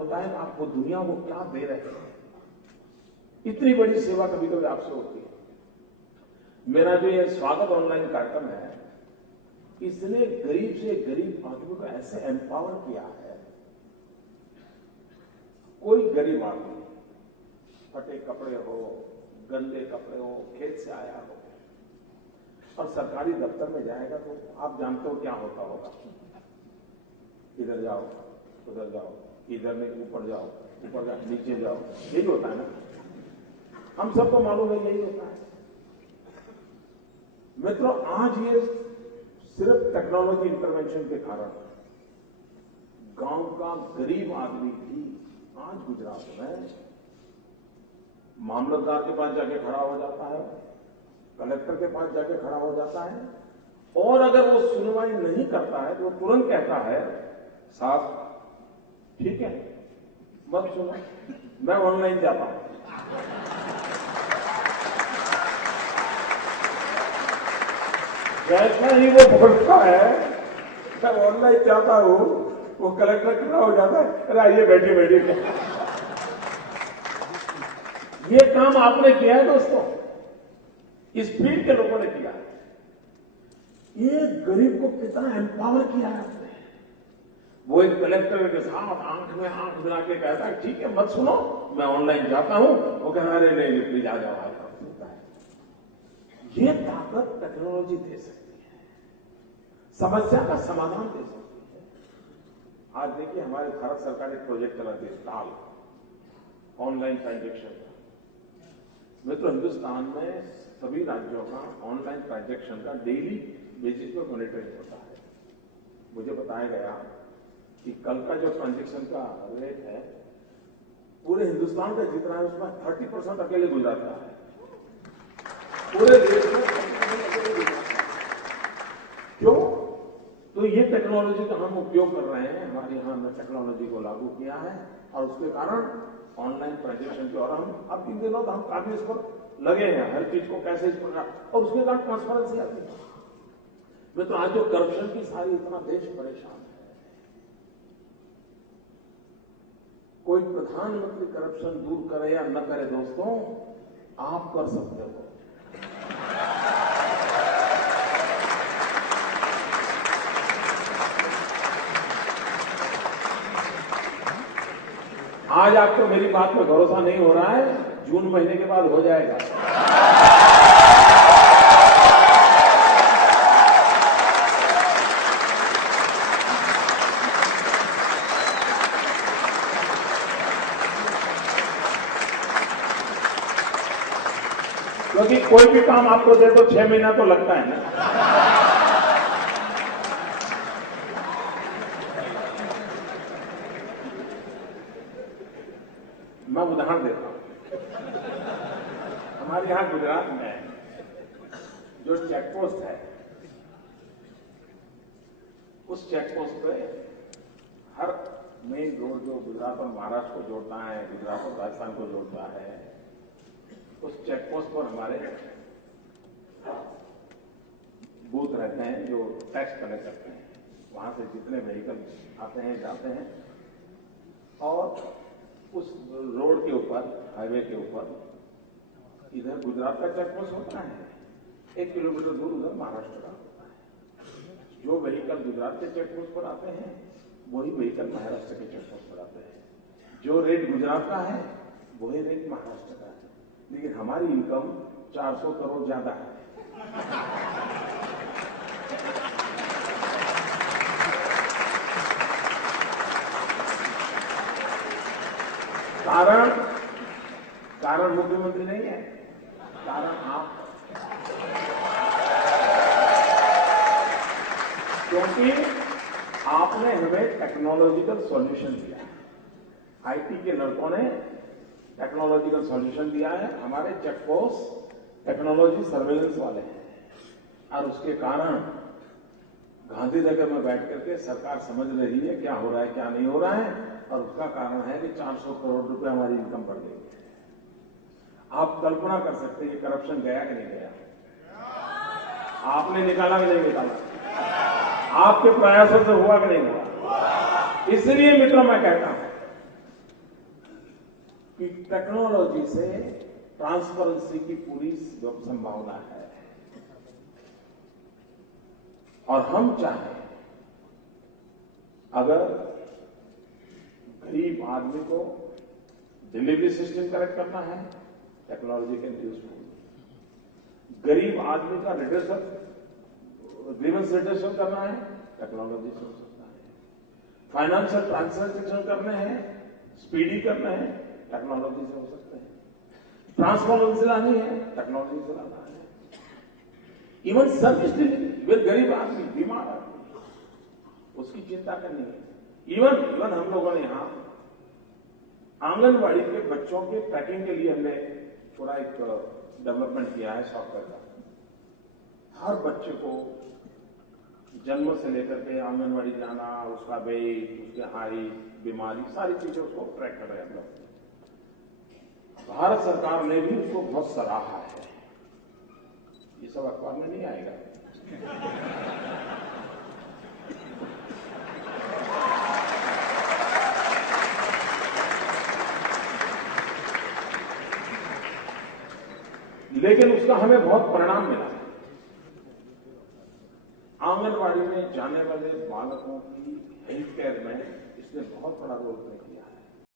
होता है आपको दुनिया को क्या दे रहे हैं। इतनी बड़ी सेवा कभी कभी आपसे होती है। मेरा जो ये स्वागत ऑनलाइन कार्यक्रम है, इसने गरीब से गरीब आदमी को ऐसे एम्पावर किया है। कोई गरीब आदमी फटे कपड़े हो, गंदे कपड़े हो, खेत से आया हो और सरकारी दफ्तर में जाएगा तो आप जानते हो क्या होता होगा। इधर जाओ, उधर जाओ, इधर नहीं, ऊपर जाओ, ऊपर जाओ, नीचे जाओ, यही होता है ना। हम सबको मालूम है यही होता है। मित्रों, आज ये सिर्फ टेक्नोलॉजी इंटरवेंशन के कारण गांव का गरीब आदमी भी आज गुजरात में मामलतदार के पास जाके खड़ा हो जाता है, कलेक्टर के पास जाके खड़ा हो जाता है, और अगर वो सुनवाई नहीं करता है तो वो तुरंत कहता है, साहब ठीक है मत सुनो, मैं ऑनलाइन जाता हूं। जैसा ही वो बोलता है मैं ऑनलाइन जाता हूं, वो कलेक्टर खड़ा हो जाता है, अरे आइए बैठिए बैठिए। ये काम आपने किया है दोस्तों, इस फील्ड के लोगों ने किया है। ये गरीब को कितना एम्पावर किया है आपने। वो एक कलेक्टर के साथ आंख में आंख मिला के कहता है ठीक है मत सुनो, मैं ऑनलाइन जाता हूं। वो कहता है अरे नहीं प्लीज आ जाओ, आ जाओ। ये ताकत टेक्नोलॉजी दे सकती है, समस्या का समाधान दे सकती है। आज देखिए हमारे भारत सरकार एक प्रोजेक्ट चलाती है, ताल ऑनलाइन ट्रांजेक्शन का। मित्रों, हिंदुस्तान में सभी राज्यों का ऑनलाइन ट्रांजैक्शन का डेली बेसिस पर मॉनिटरिंग होता है। मुझे बताया गया कि कल का जो ट्रांजैक्शन का रेट है पूरे हिंदुस्तान का जितना है उसमें 30% अकेले गुजरात का है। पूरे देश में क्यों? तो ये टेक्नोलॉजी का हम उपयोग कर रहे हैं। हमारे यहां हमने टेक्नोलॉजी को लागू किया है और उसके कारण ऑनलाइन ट्रांजेक्शन के, और हम अब इन दिनों तो हम काफी इस पर लगे हैं, हर चीज को कैसे इस प्रकार, और उसके कारण ट्रांसपेरेंसी आती है। मित्रों, आज जो करप्शन की सारी इतना देश परेशान है, कोई प्रधानमंत्री करप्शन दूर करे या न करे दोस्तों, आप कर सकते हो। आज आपको मेरी बात में भरोसा नहीं हो रहा है, जून महीने के बाद हो जाएगा। क्योंकि कोई भी काम आपको दे तो 6 महीना तो लगता है ना। मैं उदाहरण देता हूं। हमारे यहां गुजरात में जो चेक पोस्ट है, उस चेक पोस्ट पे हर मेन रोड जो गुजरात और महाराष्ट्र को जोड़ता है, गुजरात और राजस्थान को जोड़ता है, उस चेक पोस्ट पर हमारे बूथ रहते हैं जो टैक्स कलेक्ट करते हैं। वहां से जितने व्हीकल आते हैं जाते हैं, और उस रोड के ऊपर, हाईवे के ऊपर इधर गुजरात का चेक पोस्ट होता है, 1 किलोमीटर दूर उधर महाराष्ट्र का होता है। जो व्हीकल गुजरात के चेक पोस्ट पर आते हैं वही व्हीकल महाराष्ट्र के चेक पोस्ट पर आते हैं। जो रेट गुजरात का है वही रेट महाराष्ट्र का है, लेकिन हमारी इनकम 400 करोड़ ज्यादा है। कारण मुख्यमंत्री नहीं है, कारण आप। क्योंकि आपने हमें टेक्नोलॉजिकल सॉल्यूशन दिया है। आईटी के लड़कों ने टेक्नोलॉजिकल सॉल्यूशन दिया है। हमारे चेक पोस्ट टेक्नोलॉजी सर्वेलेंस वाले हैं, और उसके कारण गांधीनगर में बैठ करके सरकार समझ रही है क्या हो रहा है क्या नहीं हो रहा है, और उसका कारण है कि 400 करोड़ रुपए हमारी इनकम बढ़ गई है। आप कल्पना कर सकते हैं कि करप्शन गया कि नहीं गया, आपने निकाला कि नहीं निकाला, आपके प्रयासों से हुआ कि नहीं हुआ। इसलिए मित्रों मैं कहता हूं टेक्नोलॉजी से ट्रांसपेरेंसी की पूरी संभावना है और हम चाहें अगर गरीब आदमी को डिलीवरी सिस्टम करेक्ट करना है, टेक्नोलॉजी कैन बी यूजफुल। गरीब आदमी का ग्रीवेंस रिडक्शन करना है, टेक्नोलॉजी से हो सकता है। फाइनेंशियल ट्रांजैक्शन करने हैं, स्पीडी करने हैं, टेक्नोलॉजी से हो सकते हैं। ट्रांसफॉर्मेशन लानी है, टेक्नोलॉजी से लाना है। इवन सर्विस डिलीवरी, गरीब आदमी, बीमार आदमी, उसकी चिंता करनी है। इवन हम लोगों ने यहां आंगनबाड़ी के बच्चों के ट्रैकिंग के लिए हमने थोड़ा एक डेवलपमेंट किया है सॉफ्टवेयर का। हर बच्चे को जन्म से लेकर के आंगनबाड़ी जाना, उसका वेट, उसके हाइट, बीमारी, सारी चीजें उसको ट्रैक कर रहे हैं हम लोग। भारत सरकार ने भी उसको बहुत सराहा है। ये सब अखबार में नहीं आएगा। लेकिन उसका हमें बहुत परिणाम मिला है। आंगनबाड़ी में जाने वाले बालकों की हेल्थ केयर में इसने बहुत बड़ा रोल प्ले किया है।